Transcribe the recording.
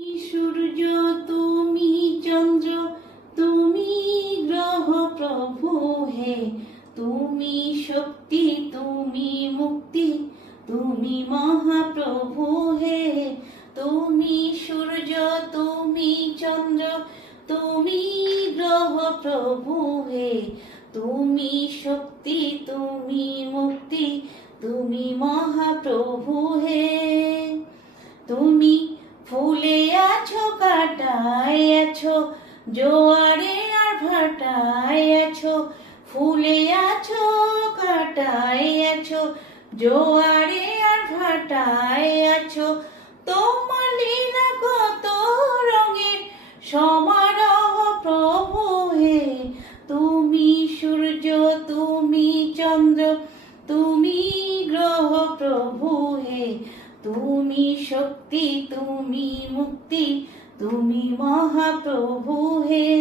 সূর্য, তুমি চন্দ্র, তুমি গ্রহ, প্রভু হে। তুমি শক্তি, তুমি মুক্তি, তুমি মহাপ্রভু হে। তুমি সূর্য, তুমি চন্দ্র, তুমি গ্রহ, প্রভু হে। তুমি শক্তি, তুমি মুক্তি, তুমি মহাপ্রভু হে। আছো কাটায় আছো, জোয়ারে আর ভাটায় আছো, ফুলে আছো কাটায় আছো, জোয়ারে আর ভাটায় আছো। তোমার লীলা কত রঙের সমারোহ প্রভু হে, তুমি সূর্য, তুমি চন্দ্র, তুমি গ্রহ প্রভু হে। তুমি শক্তি তুমি মুক্তি তুমি মহাপ্রভু হে